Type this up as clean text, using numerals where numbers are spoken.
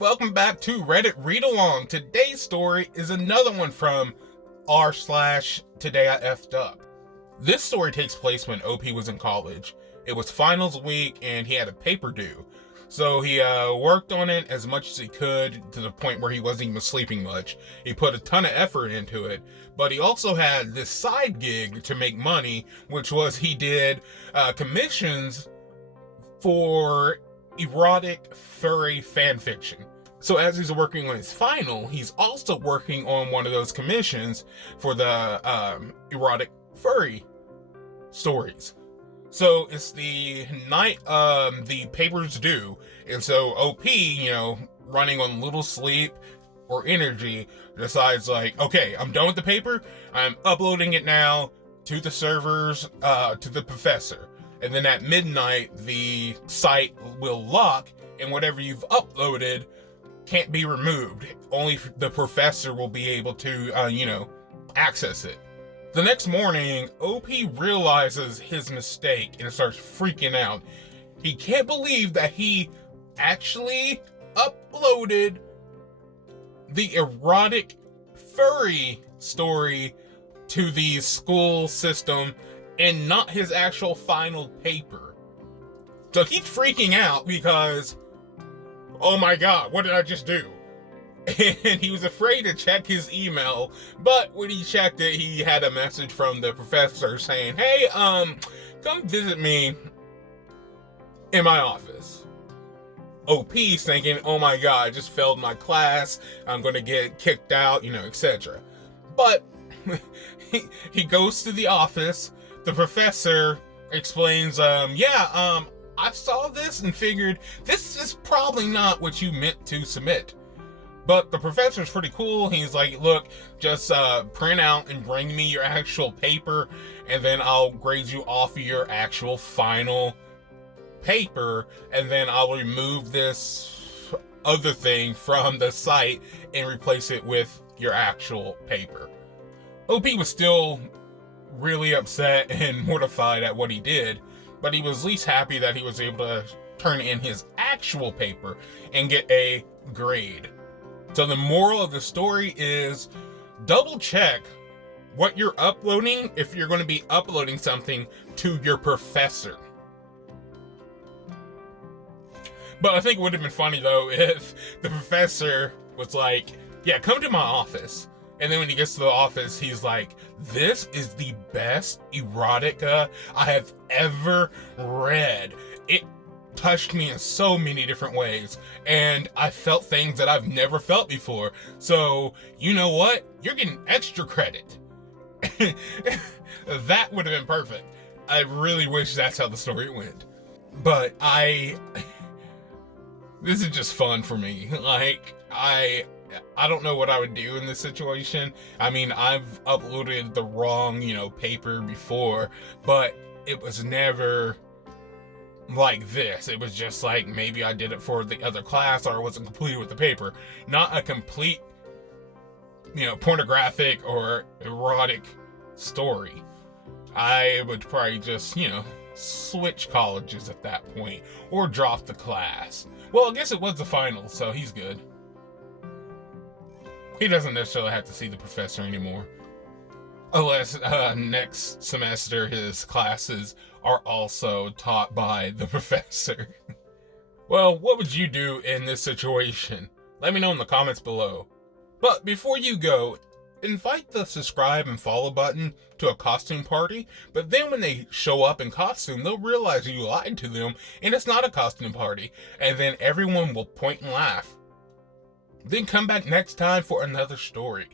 Welcome back to Reddit Read Along. Today's story is another one from r/Today I Effed Up. This story takes place when OP was in college. It was finals week and he had a paper due. So he worked on it as much as he could to the point where he wasn't even sleeping much. He put a ton of effort into it, but he also had this side gig to make money, which was he did commissions for erotic furry fan fiction. So as he's working on his final, he's also working on one of those commissions for the erotic furry stories. So it's the night the paper's due, and so OP, running on little sleep or energy, decides like, okay, I'm done with the paper, I'm uploading it now to the servers, to the professor. And then at midnight, the site will lock, and whatever you've uploaded can't be removed. Only the professor will be able to, access it. The next morning, OP realizes his mistake and starts freaking out. He can't believe that he actually uploaded the erotic furry story to the school system and not his actual final paper. So he's freaking out because, oh my god, what did I just do? And he was afraid to check his email, but when he checked it, he had a message from the professor saying, hey, come visit me in my office. OP's thinking, oh my god, I just failed my class, I'm gonna get kicked out, etc. But he goes to the office. The professor explains, I saw this and figured this is probably not what you meant to submit. But the professor's pretty cool. He's like, look, just print out and bring me your actual paper, and then I'll grade you off of your actual final paper, and then I'll remove this other thing from the site and replace it with your actual paper. OP was still really upset and mortified at what he did, but he was at least happy that he was able to turn in his actual paper and get a grade. So the moral of the story is double check what you're uploading if you're going to be uploading something to your professor. But I think it would have been funny though if the professor was like, yeah, come to my office. And then when he gets to the office, he's like, this is the best erotica I have ever read. It touched me in so many different ways, and I felt things that I've never felt before. So, you know what? You're getting extra credit. That would have been perfect. I really wish that's how the story went. But this is just fun for me. Like, I don't know what I would do in this situation. I mean, I've uploaded the wrong, paper before, but it was never like this. It was just like, maybe I did it for the other class, or I wasn't completed with the paper. Not a complete, pornographic or erotic story. I would probably just, switch colleges at that point, or drop the class. Well, I guess it was the finals, so he's good. He doesn't necessarily have to see the professor anymore. Unless next semester his classes are also taught by the professor. Well, what would you do in this situation? Let me know in the comments below. But before you go, invite the subscribe and follow button to a costume party, but then when they show up in costume, they'll realize you lied to them and it's not a costume party, and then everyone will point and laugh. Then come back next time for another story.